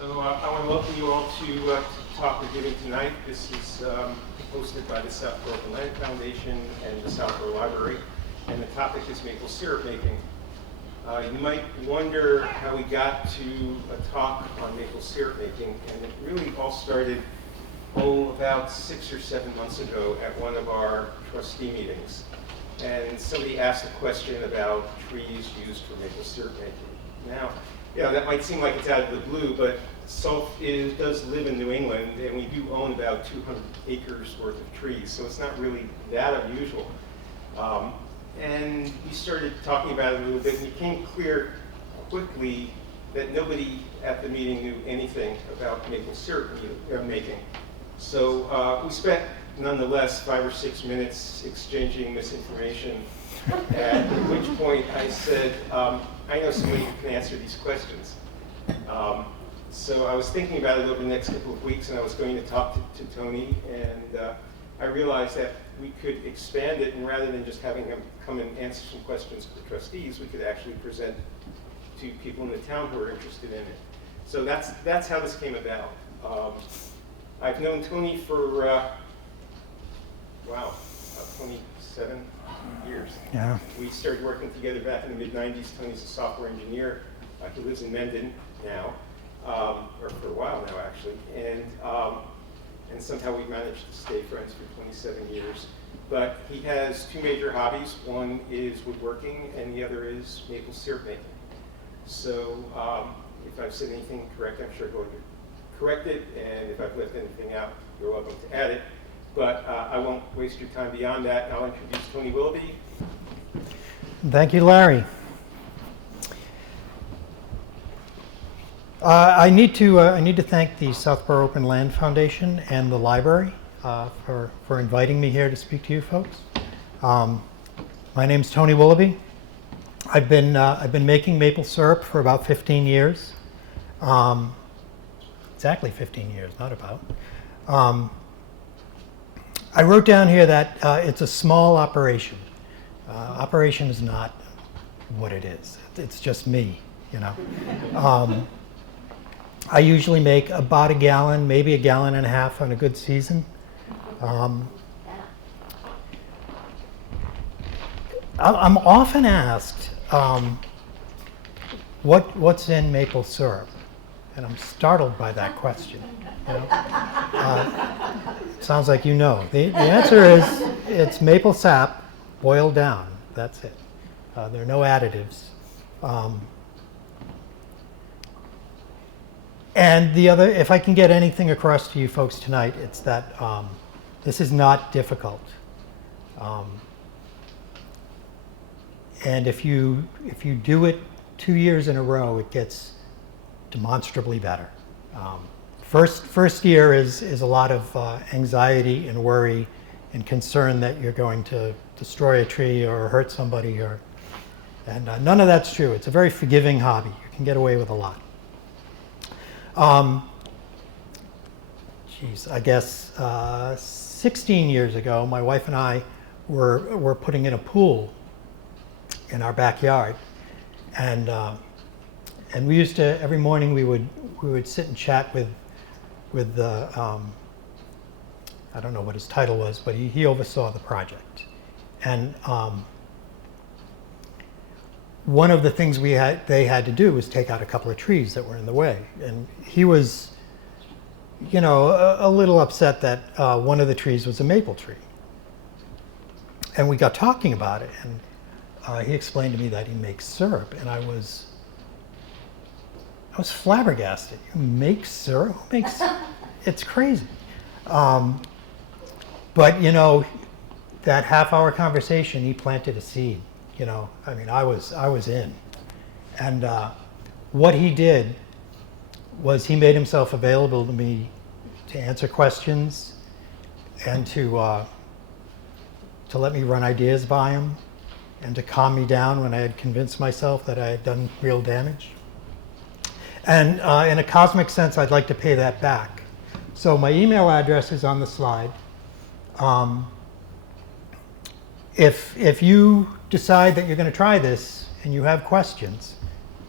So I want to welcome you all to the talk we're giving tonight. This is hosted by the South Florida Land Foundation and the South Florida Library, and the topic is maple syrup making. You might wonder how we got to a talk on maple syrup making, and it really all started about 6 or 7 months ago at one of our trustee meetings. And somebody asked a question about trees used for maple syrup making. Now, that might seem like it's out of the blue, but does live in New England, and we do own about 200 acres worth of trees, so it's not really that unusual. And we started talking about it a little bit, and it became clear quickly that nobody at the meeting knew anything about maple syrup making. So we spent, nonetheless, 5 or 6 minutes exchanging misinformation, at which point I said, I know somebody who can answer these questions. So I was thinking about it over the next couple of weeks, and I was going to talk to Tony, and I realized that we could expand it, and rather than just having him come and answer some questions for the trustees, we could actually present to people in the town who are interested in it. So that's how this came about. I've known Tony for, 27 years. Yeah. We started working together back in the mid-90s. Tony's a software engineer. He lives in Mendon now, or for a while now, actually. And somehow we managed to stay friends for 27 years. But he has 2 major hobbies. One is woodworking, and the other is maple syrup making. So if I've said anything correct, I'm sure he'll correct it. And if I've left anything out, you're welcome to add it. But I won't waste your time beyond that. I'll introduce Tony Willoughby. Thank you, Larry. I need to thank the Southborough Open Land Foundation and the library for inviting me here to speak to you folks. My name's Tony Willoughby. I've been making maple syrup for about 15 years. Exactly 15 years, not about. I wrote down here that it's a small operation. Operation is not what it is. It's just me, I usually make about a gallon, maybe a gallon and a half on a good season. I'm often asked, what's in maple syrup? And I'm startled by that question. Sounds like you know. The answer is it's maple sap boiled down. That's it. There are no additives. And the other, if I can get anything across to you folks tonight, it's that this is not difficult. And if you do it 2 years in a row, it gets demonstrably better. First year is a lot of anxiety and worry and concern that you're going to destroy a tree or hurt somebody, and none of that's true. It's a very forgiving hobby. You can get away with a lot. I guess 16 years ago, my wife and I were putting in a pool in our backyard, and we used to, every morning we would sit and chat with the I don't know what his title was, but he oversaw the project. And one of the things they had to do was take out a couple of trees that were in the way. And he was, a little upset that one of the trees was a maple tree. And we got talking about it, and he explained to me that he makes syrup, and I was flabbergasted. You make syrup? Who makes? It's crazy. But that half-hour conversation, he planted a seed. I was in. And what he did was he made himself available to me to answer questions and to let me run ideas by him and to calm me down when I had convinced myself that I had done real damage. And in a cosmic sense, I'd like to pay that back. So my email address is on the slide. If you decide that you're going to try this and you have questions,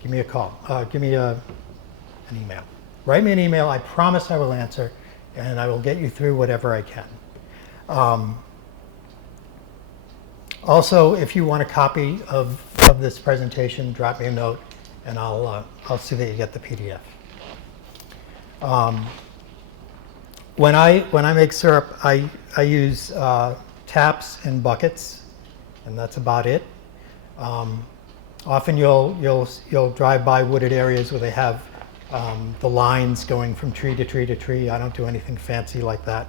give me a call. Give me an email. write me an email. I promise I will answer, and I will get you through whatever I can. Also, if you want a copy of this presentation, drop me a note, and I'll see that you get the PDF. When I make syrup, I use taps and buckets, and that's about it. Often you'll drive by wooded areas where they have the lines going from tree to tree to tree. I don't do anything fancy like that.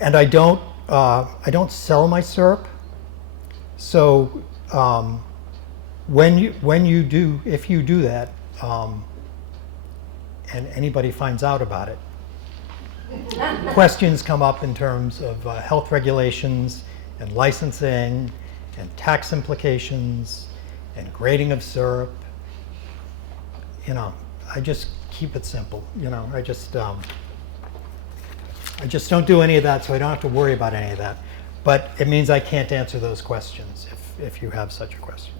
And I don't sell my syrup. So if you do that, and anybody finds out about it, questions come up in terms of health regulations and licensing and tax implications and grading of syrup. I just keep it simple. I just don't do any of that, so I don't have to worry about any of that. But it means I can't answer those questions if you have such a question.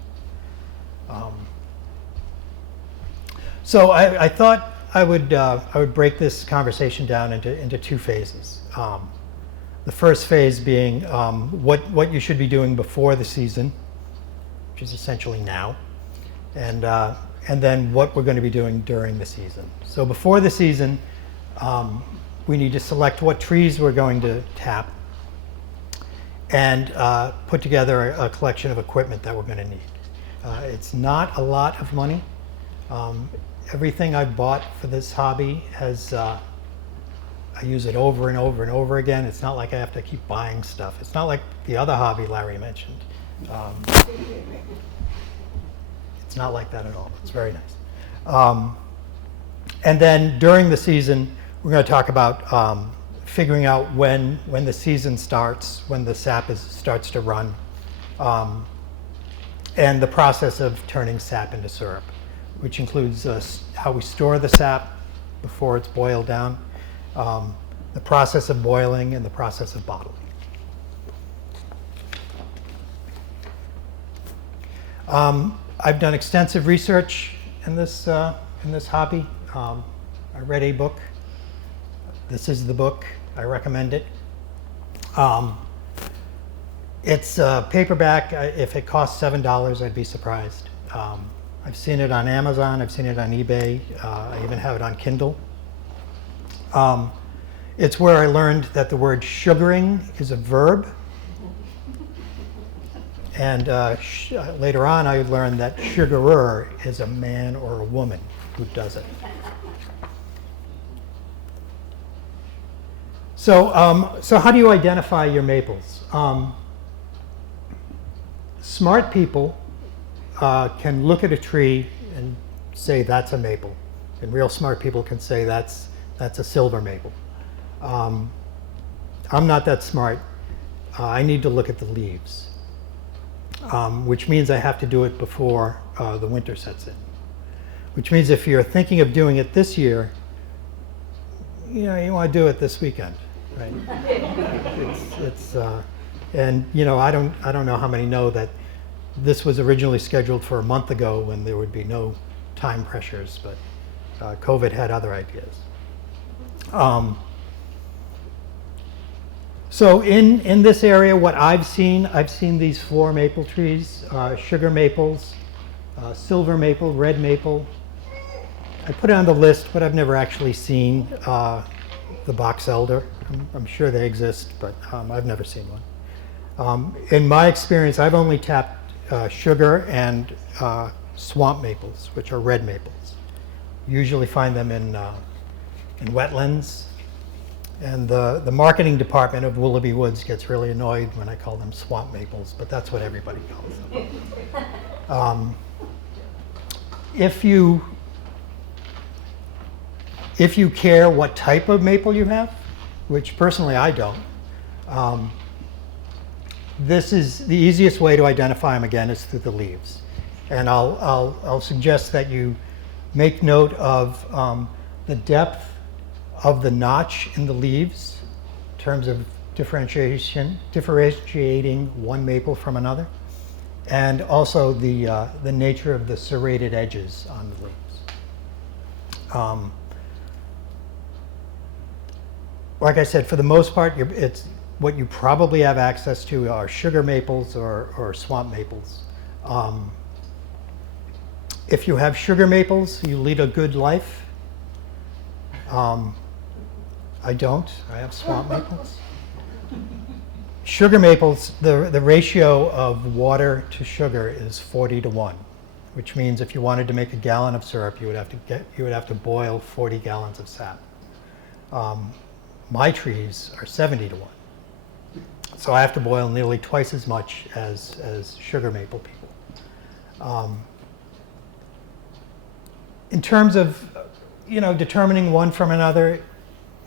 So I thought I would break this conversation down into two phases. The first phase being what you should be doing before the season, which is essentially now, and then what we're going to be doing during the season. So before the season, we need to select what trees we're going to tap and put together a collection of equipment that we're going to need. It's not a lot of money. Everything I've bought for this hobby has, I use it over and over and over again. It's not like I have to keep buying stuff. It's not like the other hobby Larry mentioned. It's not like that at all. It's very nice. And then during the season, we're going to talk about figuring out when the season starts, when the sap starts to run, and the process of turning sap into syrup, which includes how we store the sap before it's boiled down, the process of boiling, and the process of bottling. I've done extensive research in this hobby. I read a book. This is the book. I recommend it. It's paperback. If it costs $7, I'd be surprised. I've seen it on Amazon. I've seen it on eBay. I even have it on Kindle. It's where I learned that the word sugaring is a verb. And later on, I learned that sugarer is a man or a woman who does it. So how do you identify your maples? Smart people can look at a tree and say that's a maple, and real smart people can say that's a silver maple. I'm not that smart. I need to look at the leaves, which means I have to do it before the winter sets in. Which means if you're thinking of doing it this year, you want to do it this weekend, right? And I don't know how many know that this was originally scheduled for a month ago when there would be no time pressures, but COVID had other ideas. So in this area, what I've seen these 4 maple trees, sugar maples, silver maple, red maple. I put it on the list, but I've never actually seen the box elder. I'm sure they exist, but I've never seen one. In my experience, I've only tapped sugar and swamp maples, which are red maples. You usually find them in wetlands. And the marketing department of Willoughby Woods gets really annoyed when I call them swamp maples, but that's what everybody calls them. If you care what type of maple you have, which personally I don't, this is the easiest way to identify them again is through the leaves. And I'll suggest that you make note of the depth of the notch in the leaves in terms of differentiating one maple from another, and also the nature of the serrated edges on the leaves. Um, like I said, for the most part, it's what you probably have access to are sugar maples or swamp maples. If you have sugar maples, you lead a good life. I don't. I have swamp maples. Sugar maples, the ratio of water to sugar is 40-1, which means if you wanted to make a gallon of syrup, you would have to boil 40 gallons of sap. My trees are 70-1, so I have to boil nearly twice as much as sugar maple people. In terms of determining one from another,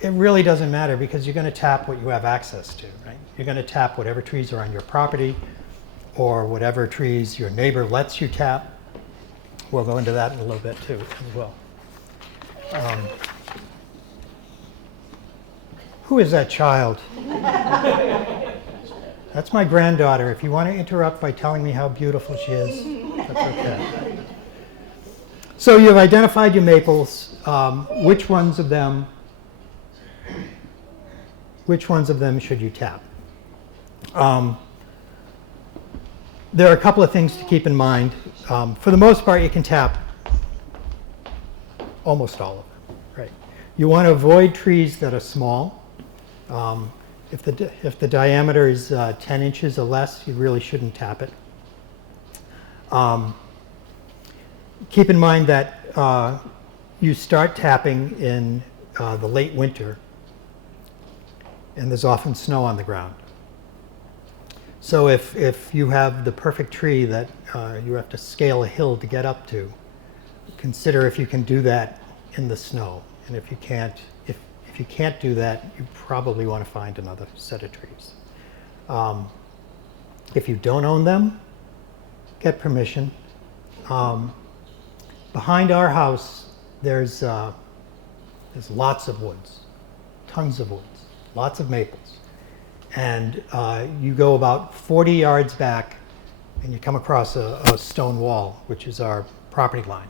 it really doesn't matter because you're going to tap what you have access to, right? You're going to tap whatever trees are on your property or whatever trees your neighbor lets you tap. We'll go into that in a little bit too as well. Who is that child? That's my granddaughter. If you want to interrupt by telling me how beautiful she is, that's okay. So you've identified your maples. Which ones of them should you tap? There are a couple of things to keep in mind. For the most part, you can tap almost all of them. Right? You want to avoid trees that are small. If the diameter is 10 inches or less, you really shouldn't tap it. Keep in mind that you start tapping in the late winter, and there's often snow on the ground. So if you have the perfect tree that you have to scale a hill to get up to, consider if you can do that in the snow. And if you can't do that, you probably want to find another set of trees. If you don't own them, get permission. Behind our house, there's lots of woods, tons of woods, lots of maples. And you go about 40 yards back and you come across a stone wall, which is our property line.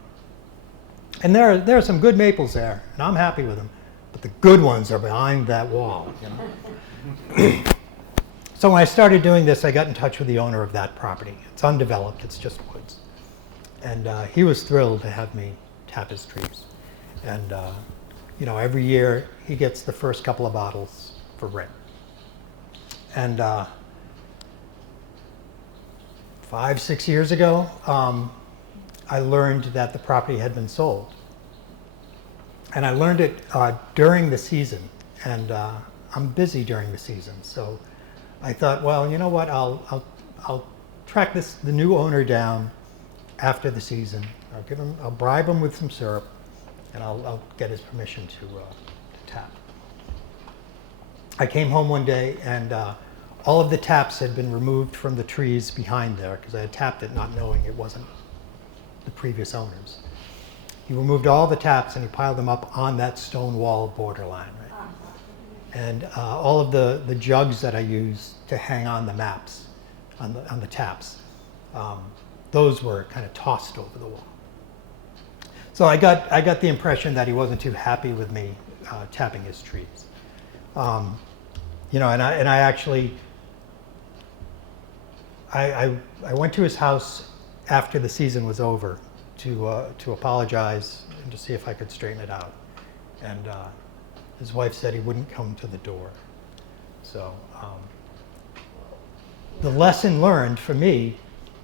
And there are some good maples there, and I'm happy with them. But the good ones are behind that wall. So when I started doing this, I got in touch with the owner of that property. It's undeveloped, it's just woods. And he was thrilled to have me tap his trees. And every year he gets the first couple of bottles for rent. And 5-6 years ago, I learned that the property had been sold. And I learned it during the season, and I'm busy during the season. So I thought, well, you know what? I'll track the new owner down after the season. I'll bribe him with some syrup, and I'll get his permission to tap. I came home one day, and all of the taps had been removed from the trees behind there because I had tapped it not knowing it wasn't the previous owners. He removed all the taps and he piled them up on that stone wall borderline, right? And all of the jugs that I use to hang on the maps, on the taps, those were kind of tossed over the wall. So I got the impression that he wasn't too happy with me tapping his trees. And I actually I went to his house after the season was over to apologize and to see if I could straighten it out. And his wife said he wouldn't come to the door. So the lesson learned for me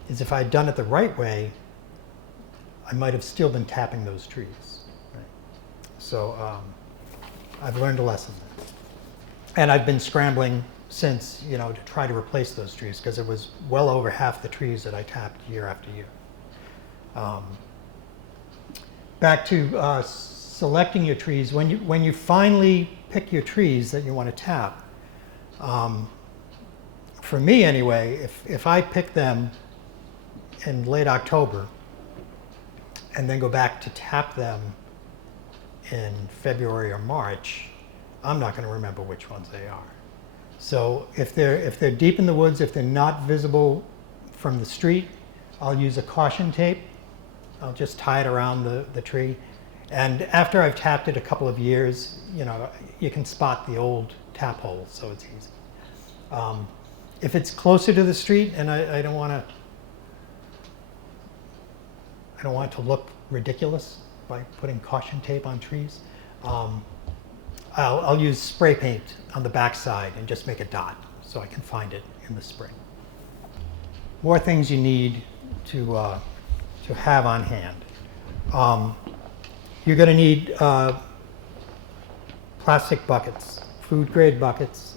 is if I'd done it the right way, I might have still been tapping those trees. Right? So I've learned a lesson there. And I've been scrambling since, to try to replace those trees because it was well over half the trees that I tapped year after year. Back to selecting your trees. When you finally pick your trees that you want to tap, for me anyway, if I pick them in late October and then go back to tap them in February or March, I'm not going to remember which ones they are. So if they're deep in the woods, if they're not visible from the street, I'll use a caution tape. I'll just tie it around the tree. And after I've tapped it a couple of years, you can spot the old tap holes, so it's easy. If it's closer to the street and I don't want to look ridiculous by putting caution tape on trees, I'll use spray paint on the backside and just make a dot so I can find it in the spring. More things you need to have on hand. You're going to need plastic buckets, food grade buckets.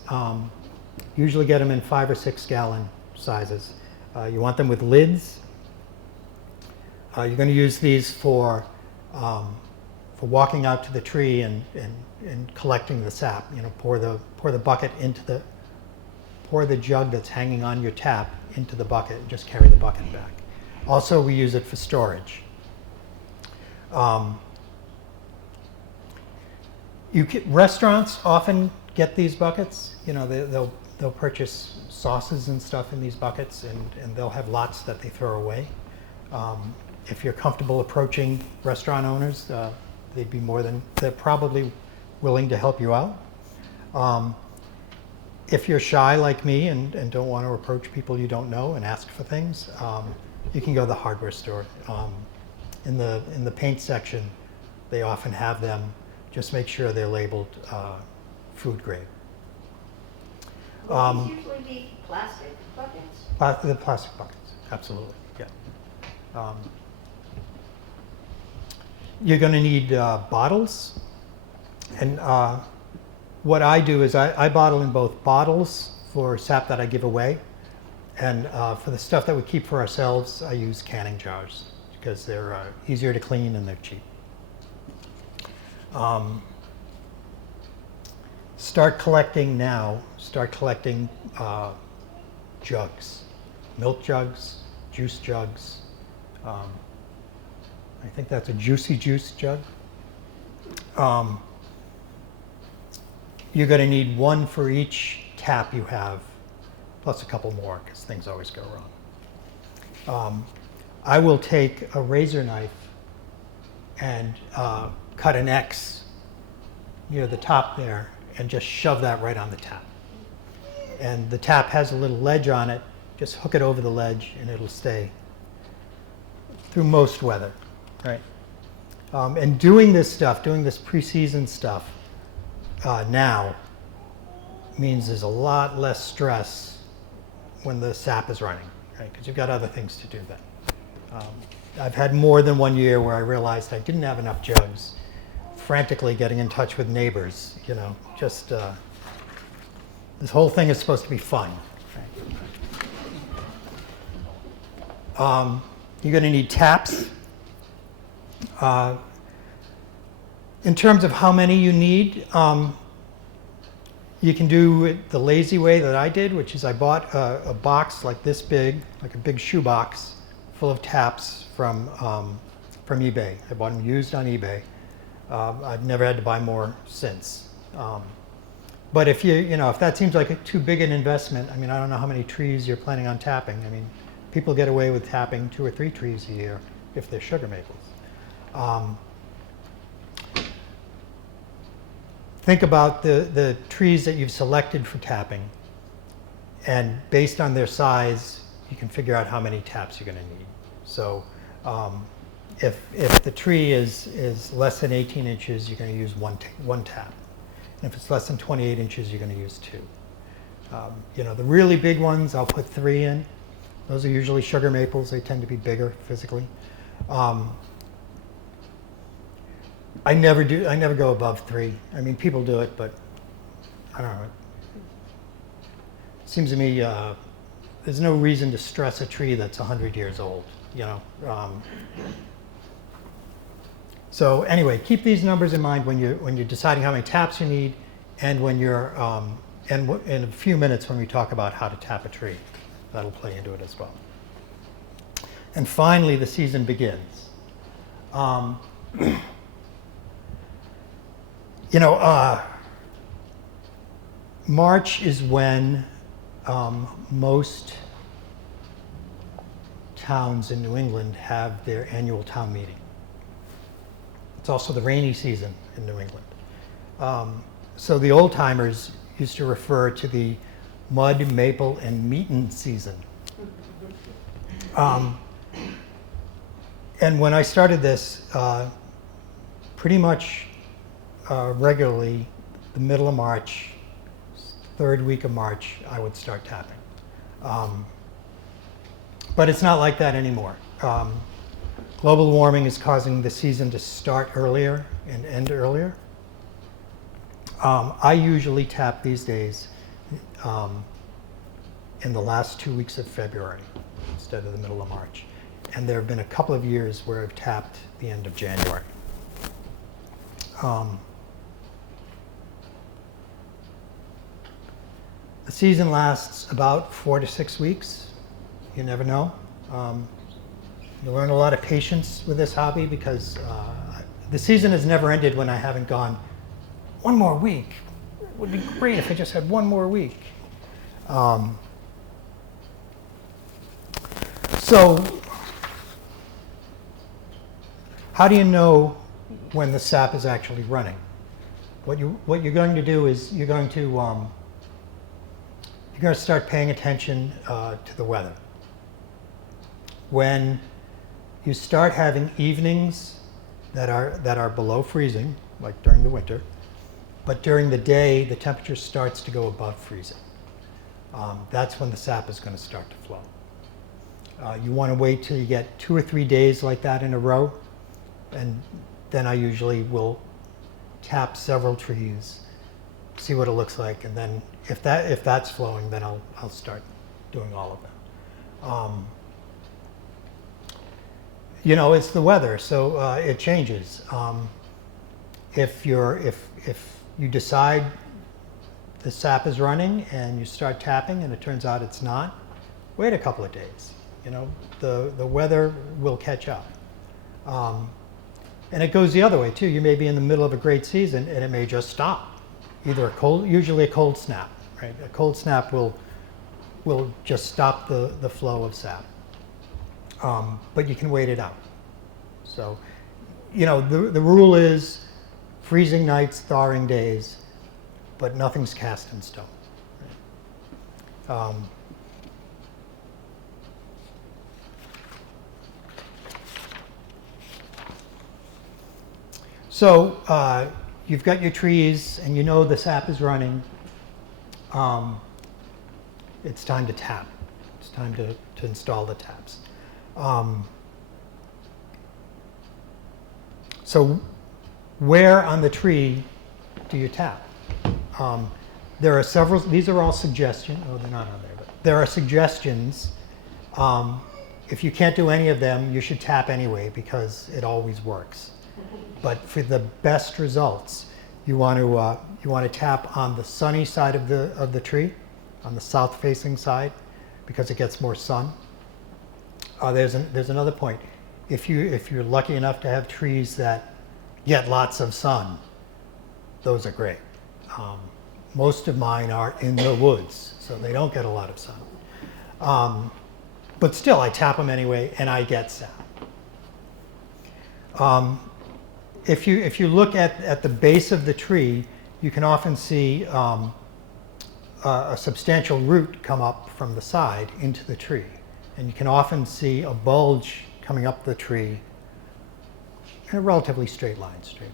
Usually get them in 5 or 6 gallon sizes. You want them with lids. You're going to use these for walking out to the tree and collecting the sap. Pour the bucket into pour the jug that's hanging on your tap into the bucket and just carry the bucket back. Also, we use it for storage. Restaurants often get these buckets. They'll purchase sauces and stuff in these buckets, and they'll have lots that they throw away. If you're comfortable approaching restaurant owners, they're probably willing to help you out. If you're shy like me and don't want to approach people you don't know and ask for things, you can go to the hardware store. In the paint section, they often have them. Just make sure they're labeled food grade. Will these usually be plastic buckets? The plastic buckets, absolutely, yeah. You're going to need bottles. And what I do is I bottle in both bottles for sap that I give away, and for the stuff that we keep for ourselves, I use canning jars because they're easier to clean and they're cheap. Start collecting now. Start collecting jugs, milk jugs, juice jugs. I think that's a juicy juice jug. You're going to need one for each tap you have, plus a couple more because things always go wrong. I will take a razor knife and cut an X near the top there and just shove that right on the tap. And the tap has a little ledge on it. Just hook it over the ledge and it'll stay through most weather, right? And doing this stuff, doing this pre-season stuff now means there's a lot less stress when the sap is running, right? Because you've got other things to do then. I've had more than one year where I realized I didn't have enough jugs, frantically getting in touch with neighbors, just this whole thing is supposed to be fun. Right? You're going to need taps. In terms of how many you need, you can do it the lazy way that I did, which is I bought a box like this big, like a big shoe box, full of taps from eBay. I bought them used on eBay. I've never had to buy more since. But if if that seems like too big an investment, I don't know how many trees you're planning on tapping. People get away with tapping 2 or 3 trees a year if they're sugar maples. Think about the trees that you've selected for tapping, and based on their size, you can figure out how many taps you're going to need. So if the tree is less than 18 inches, you're going to use one tap. And if it's less than 28 inches, you're going to use 2. The really big ones, I'll put 3 in. Those are usually sugar maples. They tend to be bigger physically. I never go above 3. People do it, but I don't know. It seems to me there's no reason to stress a tree that's 100 years old. So anyway, keep these numbers in mind when you're deciding how many taps you need, and when you're and in a few minutes when we talk about how to tap a tree, that'll play into it as well. And finally, the season begins. March is when most towns in New England have their annual town meeting. It's also the rainy season in New England. So the old timers used to refer to the mud, maple, and meetin season. And when I started this, pretty much regularly, the middle of March, third week of March, I would start tapping. But it's not like that anymore. Global warming is causing the season to start earlier and end earlier. I usually tap these days in the last 2 weeks of February instead of the middle of March. And there have been a couple of years where I've tapped the end of January. The season lasts about 4 to 6 weeks. You never know. You learn a lot of patience with this hobby because the season has never ended when I haven't gone, one more week. It would be great if I just had one more week. So, how do you know when the sap is actually running? What you're going to do is you're going to start paying attention to the weather. When you start having evenings that are below freezing, like during the winter, but during the day the temperature starts to go above freezing. That's when the sap is going to start to flow. You want to wait till you get 2 or 3 days like that in a row, and then I usually will tap several trees, see what it looks like, and then if that's flowing, then I'll start doing all of them. You know, it's the weather, so it changes. If you decide the sap is running and you start tapping and it turns out it's not, wait a couple of days. You know, the weather will catch up. And it goes the other way too. You may be in the middle of a great season and it may just stop. Usually a cold snap, right? A cold snap will just stop the flow of sap. But you can wait it out. So, you know, the rule is freezing nights, thawing days, but nothing's cast in stone. Right? So you've got your trees and you know the sap is running. It's time to tap. It's time to install the taps. So where on the tree do you tap? There are several, these are all suggestions. Oh, they're not on there, but there are suggestions. If you can't do any of them, you should tap anyway because it always works. But for the best results, you want to tap on the sunny side of the tree, on the south-facing side, because it gets more sun. There's another point. If you're lucky enough to have trees that get lots of sun, those are great. Most of mine are in the woods, so they don't get a lot of sun. But still, I tap them anyway, and I get sap. If you look at the base of the tree, you can often see a substantial root come up from the side into the tree. And you can often see a bulge coming up the tree in a relatively straight line, straight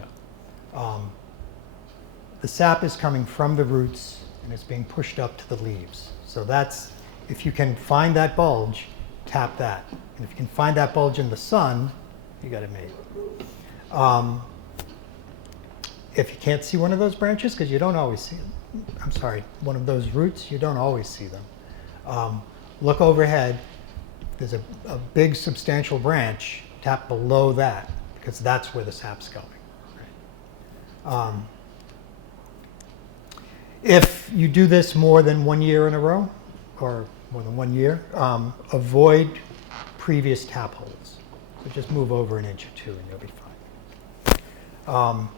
up. The sap is coming from the roots and it's being pushed up to the leaves. So that's, if you can find that bulge, tap that. And if you can find that bulge in the sun, you got it made. If you can't see one of those branches, because you don't always see them, I'm sorry, one of those roots, you don't always see them. Look overhead, there's a big substantial branch, tap below that, because that's where the sap's going. Right? If you do this more than 1 year in a row, or more than 1 year, avoid previous tap holes. So just move over an inch or two and you'll be fine.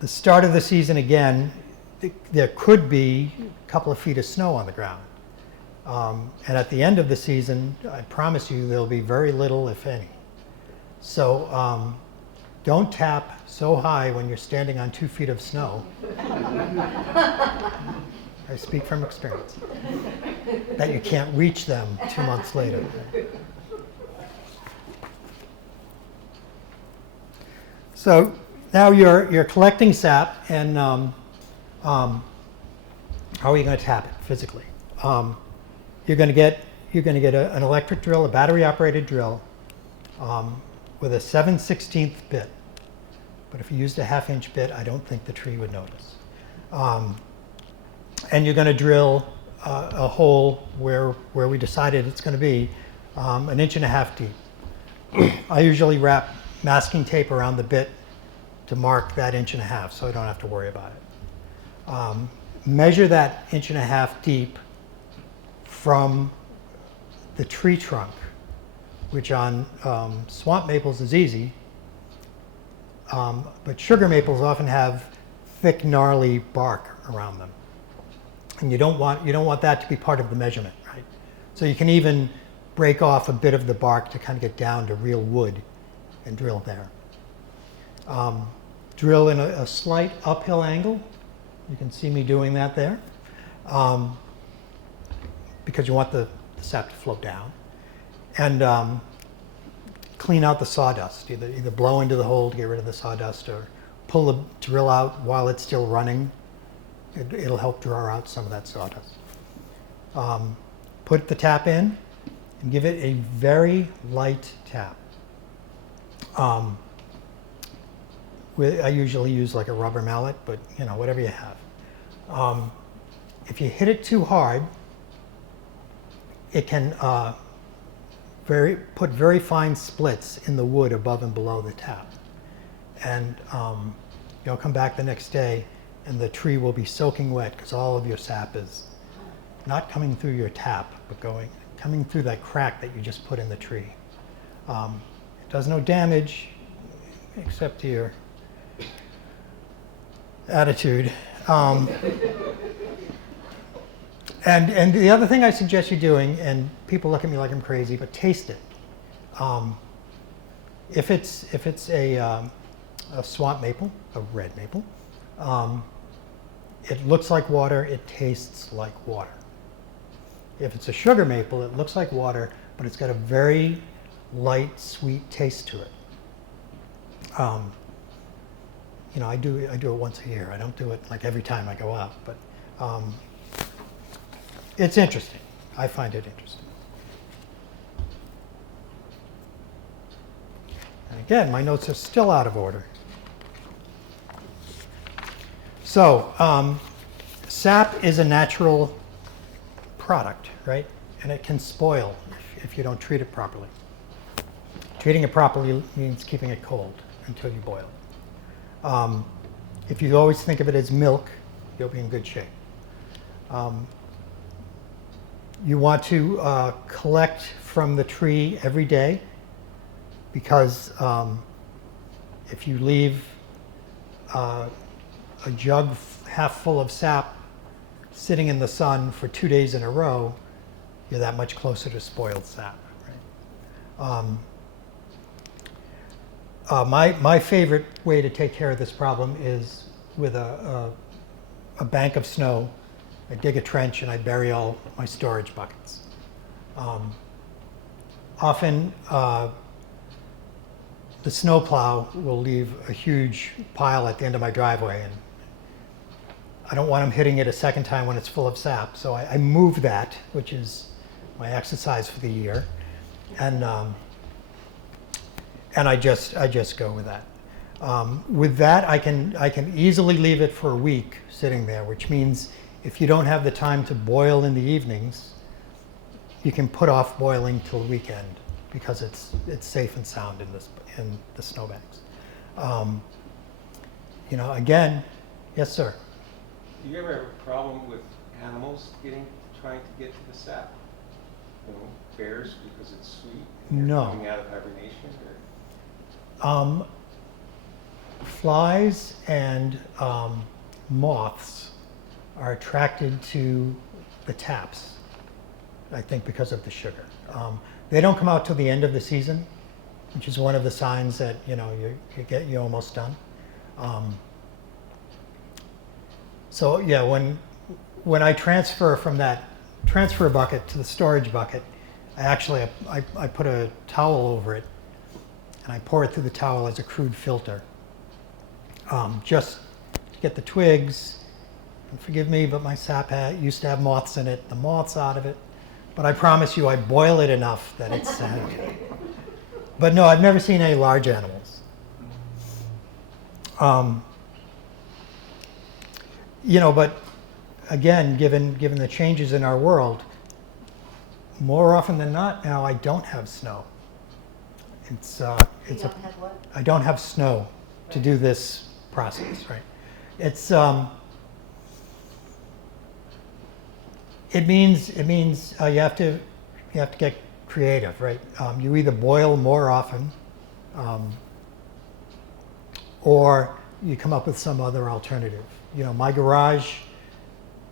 The start of the season, again, there could be a couple of feet of snow on the ground. And at the end of the season, I promise you there'll be very little, if any. So don't tap so high when you're standing on 2 feet of snow. I speak from experience. That you can't reach them 2 months later. So now you're collecting sap, and how are you going to tap it physically? You're going to get an electric drill, a battery-operated drill, with a 7/16 bit. But if you used a 1/2-inch bit, I don't think the tree would notice. And you're going to drill a hole where we decided it's going to be 1.5 inches deep. I usually wrap masking tape around the bit to mark that 1.5 inches, so I don't have to worry about it. Measure that 1.5 inches deep from the tree trunk, which on swamp maples is easy, but sugar maples often have thick, gnarly bark around them, and you don't want that to be part of the measurement, right? So you can even break off a bit of the bark to kind of get down to real wood and drill there. Drill in a slight uphill angle. You can see me doing that there, because you want the sap to flow down. And clean out the sawdust. Either blow into the hole to get rid of the sawdust, or pull the drill out while it's still running. It'll help draw out some of that sawdust. Put the tap in and give it a very light tap. I usually use like a rubber mallet, but whatever you have. If you hit it too hard, it can put very fine splits in the wood above and below the tap. And you'll come back the next day and the tree will be soaking wet because all of your sap is not coming through your tap, but coming through that crack that you just put in the tree. It does no damage except to your attitude. And the other thing I suggest you doing, and people look at me like I'm crazy, but taste it. If it's a swamp maple, a red maple, it looks like water, it tastes like water. If it's a sugar maple, it looks like water, but it's got a very light, sweet taste to it. I do it once a year. I don't do it like every time I go out, but it's interesting. I find it interesting. And again, my notes are still out of order. So, sap is a natural product, right? And it can spoil if you don't treat it properly. Treating it properly means keeping it cold until you boil it. If you always think of it as milk, you'll be in good shape. You want to collect from the tree every day, because if you leave a jug half full of sap sitting in the sun for 2 days in a row, you're that much closer to spoiled sap. Right? My favorite way to take care of this problem is with a bank of snow. I dig a trench and I bury all my storage buckets. Often the snowplow will leave a huge pile at the end of my driveway, and I don't want them hitting it a second time when it's full of sap, so I move that, which is my exercise for the year, and I just go with that. With that, I can easily leave it for a week sitting there, which means if you don't have the time to boil in the evenings, you can put off boiling till the weekend because it's safe and sound in the snowbanks. Again, yes, sir. Do you ever have a problem with animals trying to get to the sap? Bears because it's sweet? No. Coming out of hibernation? Flies and moths are attracted to the taps, I think because of the sugar. They don't come out till the end of the season, which is one of the signs that you're almost done. So yeah, when I transfer from that transfer bucket to the storage bucket, I put a towel over it, and I pour it through the towel as a crude filter, just to get the twigs. And forgive me, but my sap used to have moths in it. The moths out of it, but I promise you, I boil it enough that it's. But no, I've never seen any large animals. But again, given the changes in our world, more often than not now, I don't have snow. You don't have what? I don't have snow to do this process, right? It's it means you have to get creative, right? You either boil more often, or you come up with some other alternative. My garage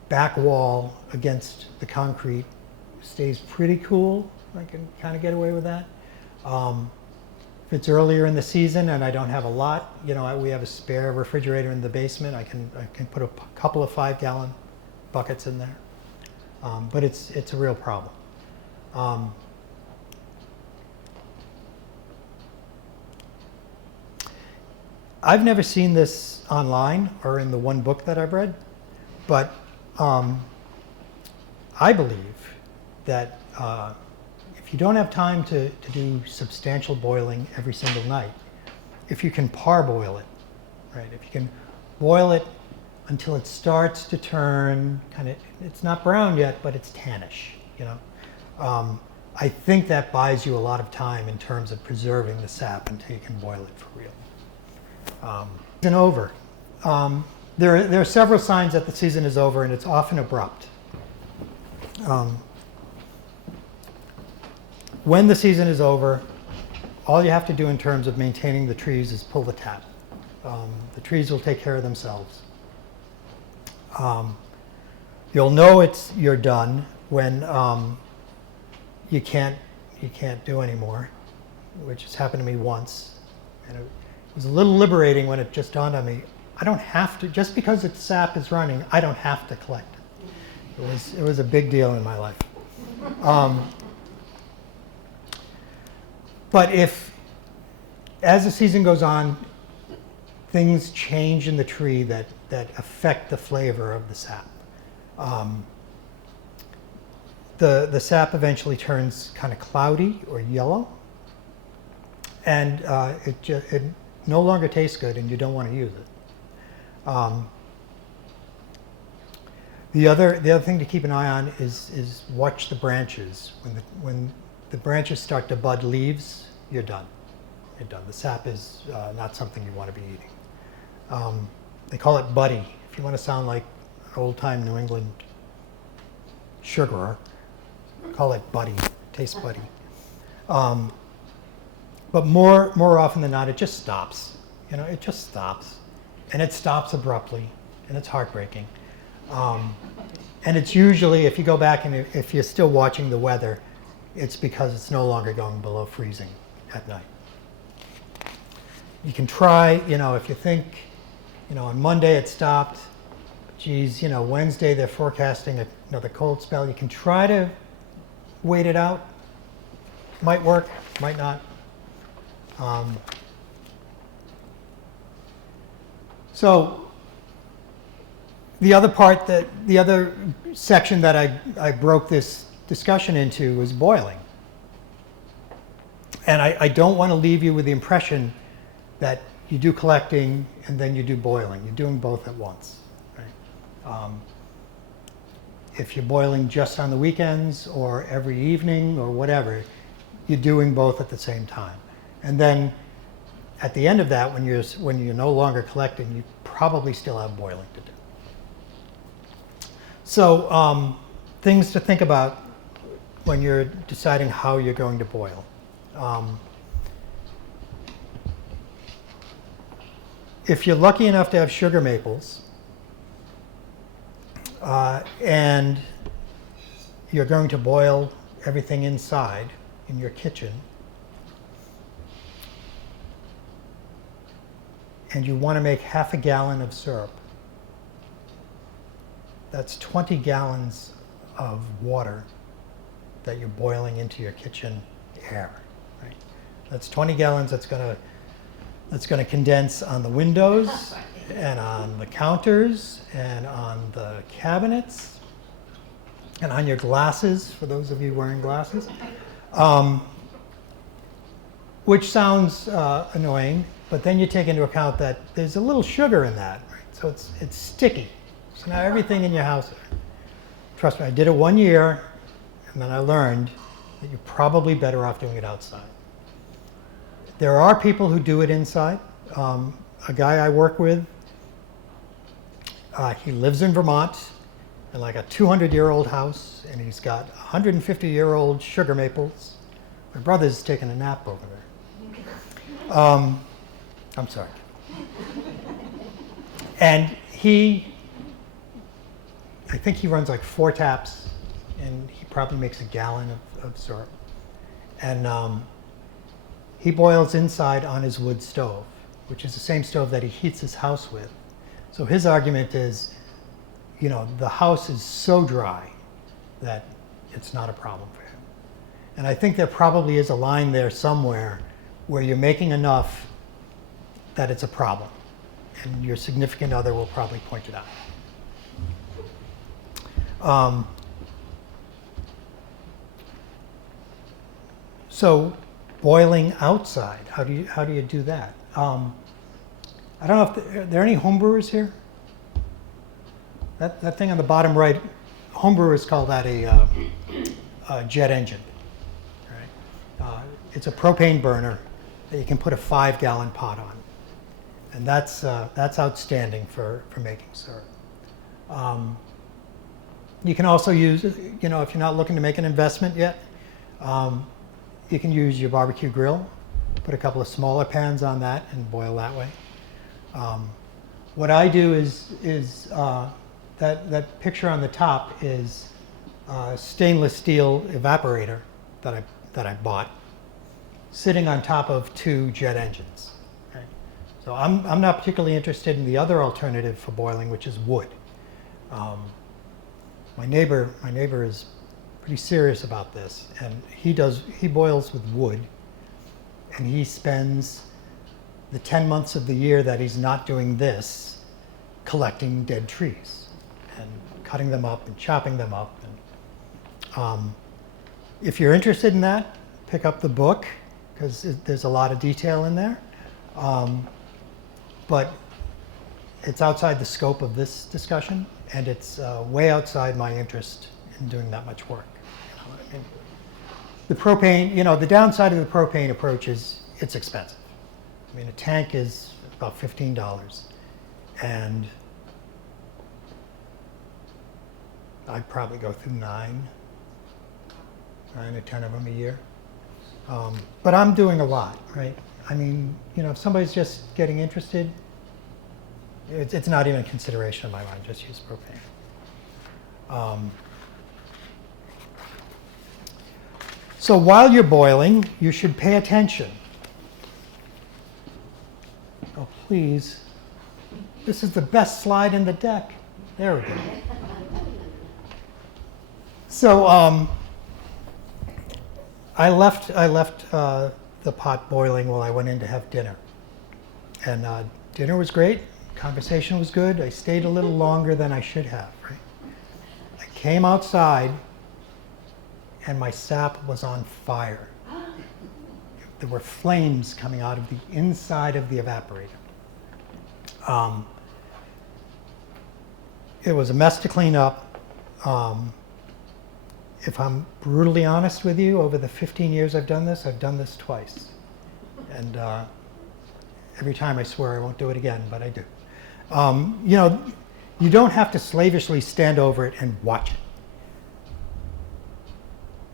back wall against the concrete stays pretty cool. I can kind of get away with that. If it's earlier in the season and I don't have a lot, we have a spare refrigerator in the basement. I can put a couple of 5-gallon buckets in there. But it's a real problem. I've never seen this online or in the one book that I've read, but I believe that if you don't have time to do substantial boiling every single night, if you can parboil it, right? If you can boil it until it starts to turn it's not brown yet, but it's tannish, I think that buys you a lot of time in terms of preserving the sap until you can boil it for real. Season over. There are several signs that the season is over, and it's often abrupt. When the season is over, all you have to do in terms of maintaining the trees is pull the tap. The trees will take care of themselves. You'll know you're done when you can't do anymore, which has happened to me once, and it was a little liberating when it just dawned on me. I don't have to, just because the sap is running, I don't have to collect it. It was a big deal in my life. But as the season goes on, things change in the tree that affect the flavor of the sap. The sap eventually turns kind of cloudy or yellow, and it no longer tastes good, and you don't want to use it. The other thing to keep an eye on is watch the branches. When the branches start to bud leaves, you're done. You're done. The sap is not something you want to be eating. They call it buddy. If you want to sound like an old-time New England sugarer, call it buddy. Tastes buddy. But more often than not, it just stops. It just stops. And it stops abruptly, and it's heartbreaking. And it's usually, if you go back and if you're still watching the weather, it's because it's no longer going below freezing at night. You can try, if you think, on Monday it stopped, geez, Wednesday they're forecasting another cold spell. You can try to wait it out. Might work, might not. So the other section that I broke this discussion into was boiling. And I don't want to leave you with the impression that you do collecting and then you do boiling. You're doing both at once, right? If you're boiling just on the weekends or every evening or whatever, you're doing both at the same time. And then at the end of that, when you're no longer collecting, you probably still have boiling to do. So things to think about when you're deciding how you're going to boil. If you're lucky enough to have sugar maples, and you're going to boil everything inside in your kitchen, and you want to make half a gallon of syrup, that's 20 gallons of water that you're boiling into your kitchen air. Right? That's 20 gallons that's going to condense on the windows and on the counters and on the cabinets and on your glasses, for those of you wearing glasses, which sounds annoying, but then you take into account that there's a little sugar in that, right? So it's sticky. So now everything in your house, trust me, I did it 1 year, and then I learned that you're probably better off doing it outside. There are people who do it inside. A guy I work with, he lives in Vermont in like a 200-year-old house, and he's got 150-year-old sugar maples. My brother's taking a nap over there. I'm sorry. And I think he runs like 4 taps, and he probably makes a gallon of syrup. And he boils inside on his wood stove, which is the same stove that he heats his house with. So his argument is, you know, the house is so dry that it's not a problem for him. And I think there probably is a line there somewhere where you're making enough that it's a problem. And your significant other will probably point it out. So boiling outside, how do you do that? I don't know if are there any homebrewers here? That thing on the bottom right, homebrewers call that a jet engine. Right? It's a propane burner that you can put a 5-gallon pot on, and that's outstanding for making syrup. You can also use, you know, if you're not looking to make an investment yet, you can use your barbecue grill, put a couple of smaller pans on that and boil that way. What I do is that picture on the top is a stainless steel evaporator that I bought, sitting on top of 2 jet engines. Okay? So I'm not particularly interested in the other alternative for boiling, which is wood. My neighbor is pretty serious about this, and he boils with wood, and he spends the 10 months of the year that he's not doing this collecting dead trees and cutting them up and chopping them up. And if you're interested in that, pick up the book, because there's a lot of detail in there. But it's outside the scope of this discussion, and it's way outside my interest in doing that much work. You know what I mean? The propane, you know, the downside of the propane approach is it's expensive. I mean, a tank is about $15, and I'd probably go through 9 or 10 of them a year. But I'm doing a lot, right? I mean, you know, if somebody's just getting interested, it's not even a consideration in my mind, just use propane. So while you're boiling, you should pay attention. Oh, please. This is the best slide in the deck. There we go. So I left the pot boiling while I went in to have dinner. And dinner was great. Conversation was good. I stayed a little longer than I should have, right? I came outside, and my sap was on fire. There were flames coming out of the inside of the evaporator. It was a mess to clean up. If I'm brutally honest with you, over the 15 years I've done this twice. And every time I swear I won't do it again, but I do. You know, you don't have to slavishly stand over it and watch it.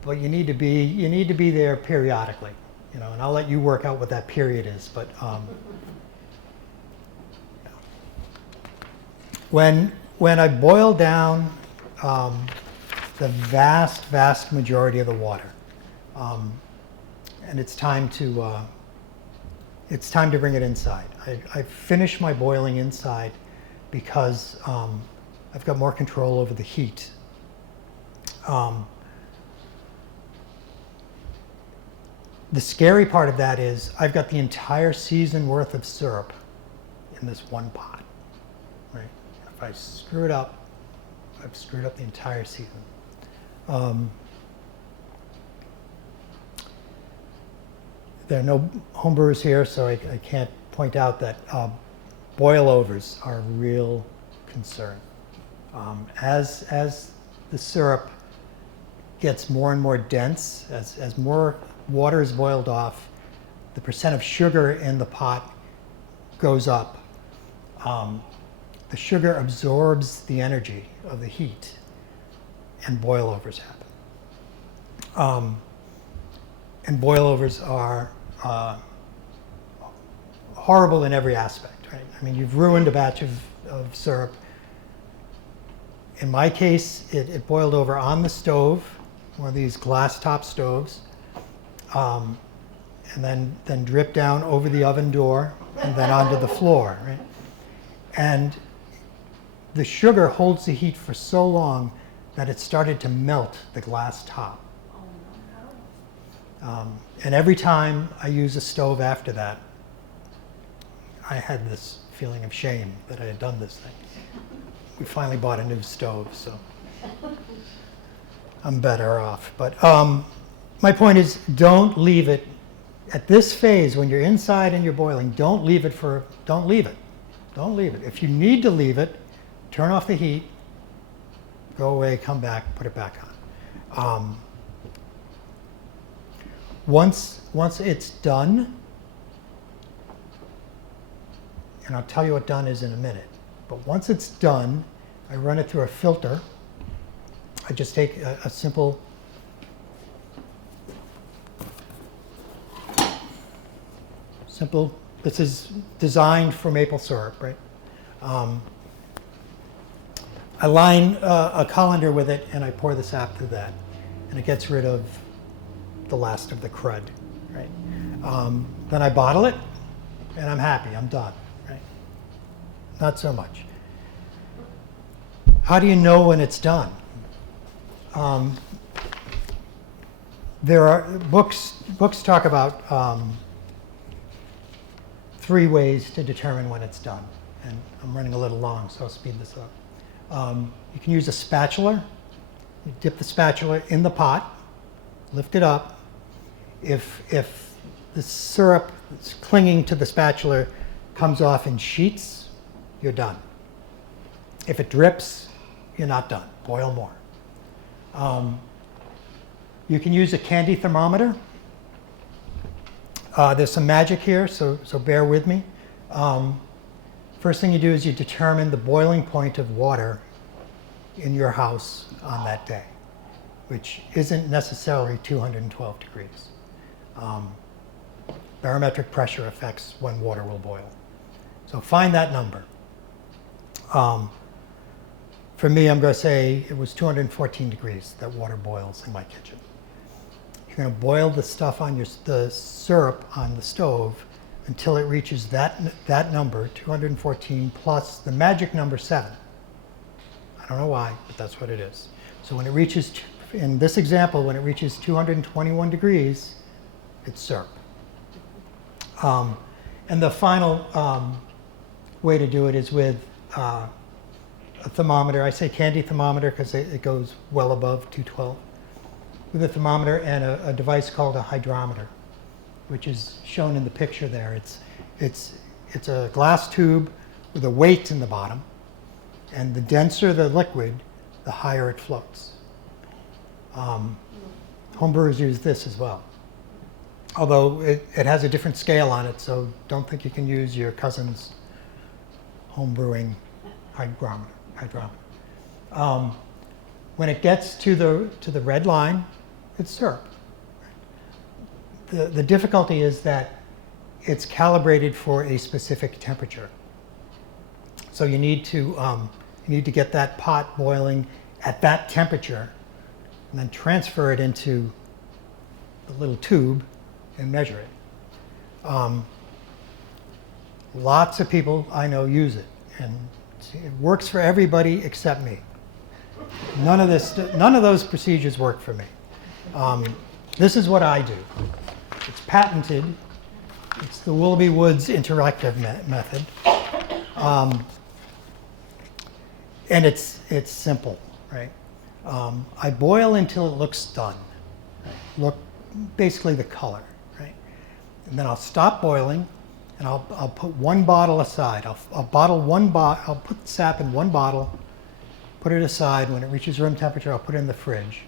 But you need to be there periodically, you know, and I'll let you work out what that period is. But when I boil down the vast majority of the water, and it's time to it's time to bring it inside. I finished my boiling inside because I've got more control over the heat. The scary part of that is I've got the entire season worth of syrup in this one pot, right? If I screw it up, I've screwed up the entire season. There are no homebrewers here, so I can't point out that boilovers are a real concern. As the syrup gets more and more dense, as more water is boiled off, the percent of sugar in the pot goes up. The sugar absorbs the energy of the heat, and boilovers happen. And boilovers are horrible in every aspect, right? I mean, you've ruined a batch of syrup. In my case, it boiled over on the stove, one of these glass top stoves, and then dripped down over the oven door and then onto the floor, right? And the sugar holds the heat for so long that it started to melt the glass top. And every time I use a stove after that, I had this feeling of shame that I had done this thing. We finally bought a new stove, so I'm better off. But my point is, don't leave it at this phase when you're inside and you're boiling. Don't leave it. Don't leave it. If you need to leave it, turn off the heat, go away, come back, put it back on. Once it's done, and I'll tell you what done is in a minute, but once it's done, I run it through a filter. I just take a simple this is designed for maple syrup, right? I line a colander with it and I pour the sap through that, and it gets rid of the last of the crud, right? Then I bottle it and I'm happy, I'm done, right? Not so much. How do you know when it's done? There are books talk about 3 ways to determine when it's done. And I'm running a little long, so I'll speed this up. You can use a spatula. You dip the spatula in the pot, lift it up. If the syrup that's clinging to the spatula comes off in sheets, you're done. If it drips, you're not done. Boil more. You can use a candy thermometer. There's some magic here, so bear with me. First thing you do is you determine the boiling point of water in your house on that day, which isn't necessarily 212 degrees. Barometric pressure affects when water will boil. So find that number. For me, I'm going to say it was 214 degrees that water boils in my kitchen. You're going to boil the stuff on the syrup on the stove until it reaches that number, 214, plus the magic number 7. I don't know why, but that's what it is. So when it reaches, in this example, when it reaches 221 degrees, it's syrup. And the final way to do it is with a thermometer. I say candy thermometer because it goes well above 212. With a thermometer and a device called a hydrometer, which is shown in the picture there. It's a glass tube with a weight in the bottom, and the denser the liquid, the higher it floats. Homebrewers use this as well, although it has a different scale on it, so don't think you can use your cousin's homebrewing hydrometer. When it gets to the red line, it's syrup. The difficulty is that it's calibrated for a specific temperature. So you need to get that pot boiling at that temperature, and then transfer it into the little tube and measure it. Lots of people I know use it, and it works for everybody except me. None of those procedures work for me. This is what I do. It's patented. It's the Willoughby Woods interactive method, and it's simple, right? I boil until it looks done. Right? Basically the color, right? And then I'll stop boiling, and I'll put one bottle aside. I'll put sap in one bottle, put it aside. When it reaches room temperature, I'll put it in the fridge.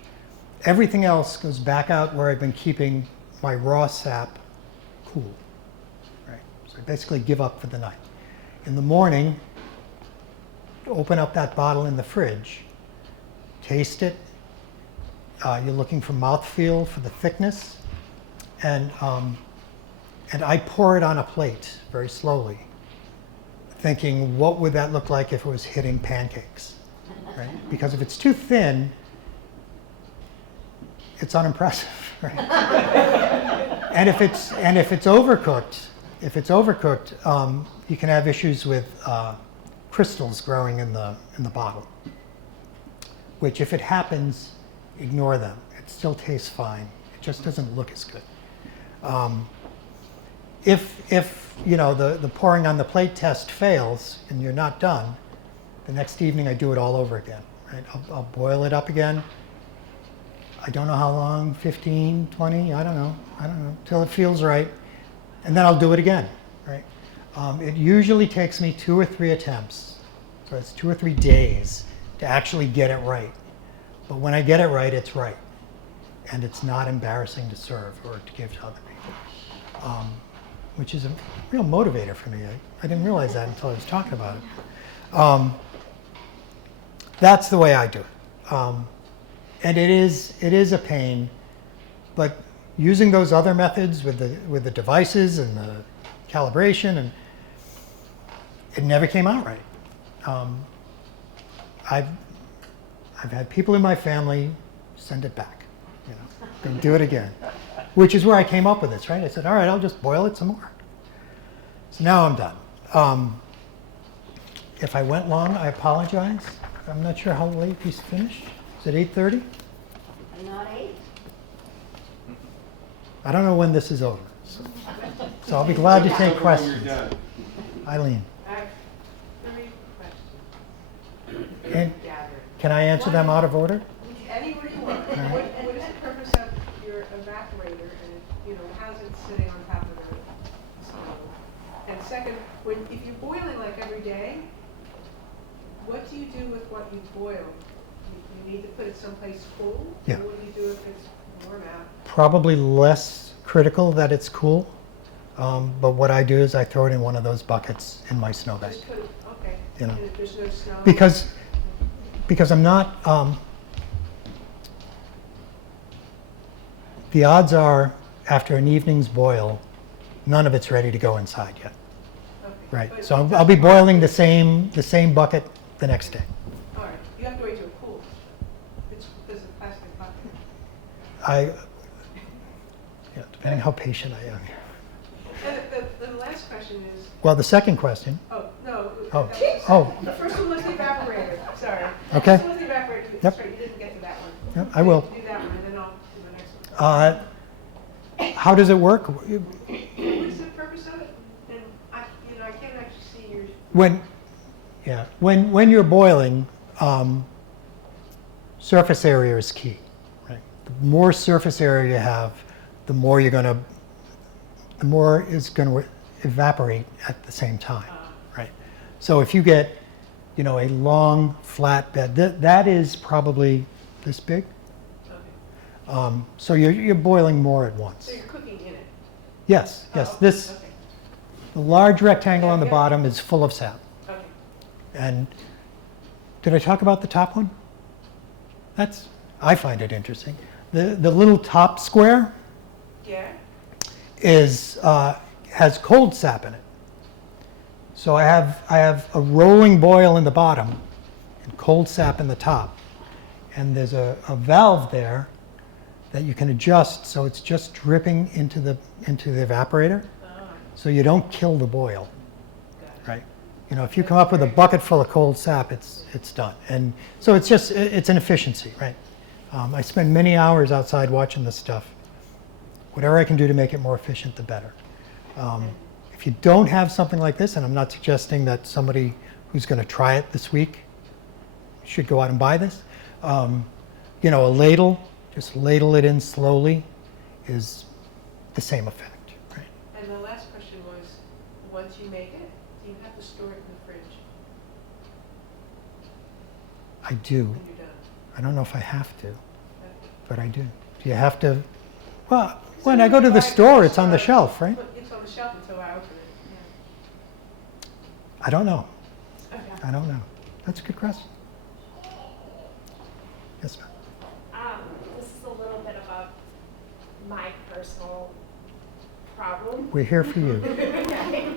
Everything else goes back out where I've been keeping my raw sap cool, right? So I basically give up for the night. In the morning, open up that bottle in the fridge, taste it. You're looking for mouthfeel, for the thickness, and I pour it on a plate very slowly, thinking, what would that look like if it was hitting pancakes, right? Because if it's too thin, it's unimpressive, right? and if it's overcooked, you can have issues with crystals growing in the bottle, which, if it happens, ignore them. It still tastes fine. It just doesn't look as good. If you know the pouring on the plate test fails and you're not done, the next evening I do it all over again. Right? I'll boil it up again. I don't know how long, 15, 20, I don't know, till it feels right. And then I'll do it again, right? It usually takes me 2 or 3 attempts. So it's 2 or 3 days to actually get it right. But when I get it right, it's right. And it's not embarrassing to serve or to give to other people, which is a real motivator for me. I didn't realize that until I was talking about it. That's the way I do it. And it is a pain, but using those other methods with the devices and the calibration, and it never came out right. I've had people in my family send it back, and do it again, which is where I came up with this, right? I said, all right, I'll just boil it some more. So now I'm done. If I went long, I apologize. I'm not sure how late he's finished. Is it 8:30? Not 8. I don't know when this is over, so I'll be glad to take questions. Eileen. I have 3 questions. And can I answer them out of order? Anybody you want. Right. What is the purpose of your evaporator, and how's it sitting on top of the stove? And second, if you're boiling like every day, what do you do with what you boil? You need to put it someplace cool? Yeah. Or what do you do if it's warm out? Probably less critical that it's cool, but what I do is I throw it in one of those buckets in my snow bag. Just put it, okay. You know. And if there's no snow? Because I'm not, the odds are, after an evening's boil, none of it's ready to go inside yet, Okay. right? But So I'll be boiling the same bucket the next day. all right. You have to wait till it cools. It's because of plastic bucket. Depending how patient I am. And the last question is, Well, the second question, oh, no. Oh. that was- Oh. The first one was the evaporator, sorry. Okay. The first one was the evaporator. Yep. That's right, you didn't get to that one. Yep, I will. Do that one, and then I'll do the next one. How does it work? What is the purpose of it? And I can't actually see your, When you're boiling, surface area is key, right? The more surface area you have, the more is going to evaporate at the same time, right? So if you get, a long flat bed, that is probably this big. okay. So you're boiling more at once. So you're cooking in it? Yes. Oh, This okay. the large rectangle on the Yeah. bottom is full of sap. Okay. And did I talk about the top one? I find it interesting. The little top square Yeah? has cold sap in it. So I have a rolling boil in the bottom and cold sap in the top. And there's a valve there that you can adjust so it's just dripping into the evaporator. Oh, So you don't kill the boil. right? You know, if you come up with a bucket full of cold sap, it's done. And so it's just, it's an efficiency, right? I spend many hours outside watching this stuff. Whatever I can do to make it more efficient, the better. If you don't have something like this, and I'm not suggesting that somebody who's going to try it this week should go out and buy this, you know, a ladle, just ladle it in slowly, is the same effect, right? And the last question was, once you make it, do you have to store it in the fridge I do. when you're done? I don't know if I have to, Okay. but I do. Do you have to? Well, when I go to the store, it's on the shelf, right? But it's on the shelf until I open it, I don't know. yeah. Okay. I don't know. That's a good question. Yes, ma'am. This is a little bit of my personal problem. We're here for you. Okay.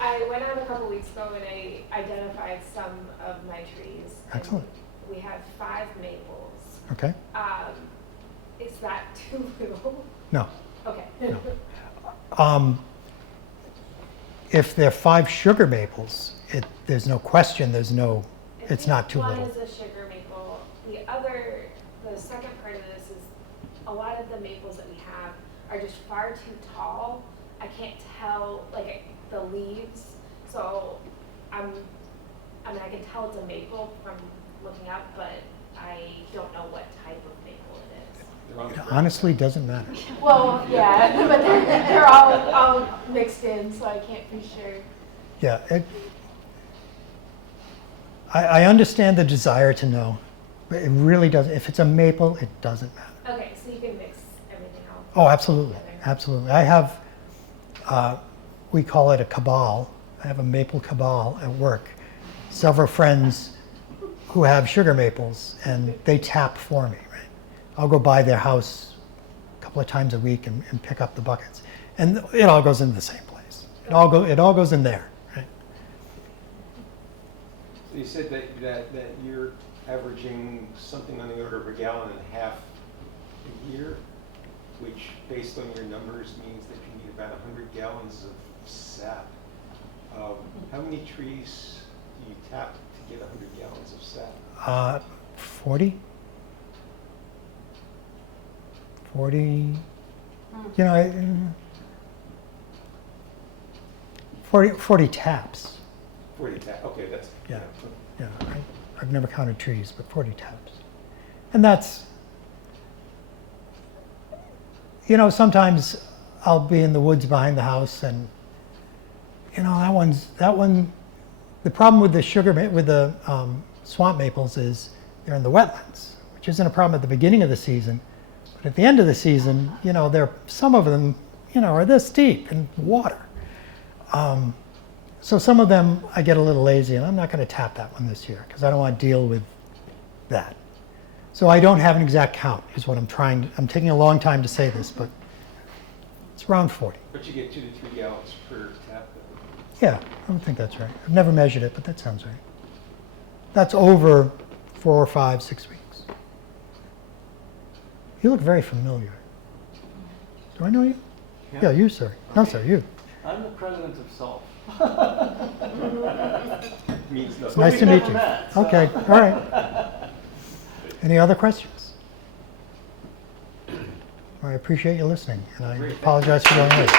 I went out a couple weeks ago and I identified some of my trees. and Excellent. We have 5 maples. Okay. Is that too little? No. Okay. No. If they're 5 sugar maples, there's no question. It's not too little. One is a sugar maple. The second part of this is a lot of the maples that we have are just far too tall. I can't tell like the leaves, so I mean I can tell it's a maple from looking up, but I don't know what type of maple it is. It honestly doesn't matter. Well, yeah, but they're all mixed in, so I can't be sure. Yeah. I understand the desire to know, but it really doesn't. If it's a maple, it doesn't matter. Okay, so you can mix everything else. Oh, absolutely. together. Absolutely. I have, we call it a cabal. I have a maple cabal at work. Several friends who have sugar maples, and they tap for me, right? I'll go by their house a couple of times a week and pick up the buckets. And it all goes into the same place. It all goes in there, right? So you said that you're averaging something on the order of 1.5 gallons a year, which based on your numbers means that you need about 100 gallons of sap. How many trees do you tap to get 100 gallons of sap? 40? 40, you know, 40 taps. 40 tap, okay, that's. Yeah. Yeah, I've never counted trees, but 40 taps. And that's, you know, sometimes I'll be in the woods behind the house and, you know, that one, the problem with the swamp maples is they're in the wetlands, which isn't a problem at the beginning of the season. But at the end of the season, you know, some of them, you know, are this deep in water. So some of them I get a little lazy, and I'm not going to tap that one this year because I don't want to deal with that. So I don't have an exact count, is what I'm taking a long time to say this, but it's around 40. But you get 2 to 3 gallons per tap. Yeah, I don't think that's right. I've never measured it, but that sounds right. That's over 4 or 5, 6 weeks. You look very familiar. Do I know you? Yeah, you, sir. No, sir, you. I'm the president of SALT. Means It's nothing. nice we've to meet never you. met, so. Okay, all right. Any other questions? Well, I appreciate you listening, and I Great. apologize for going late.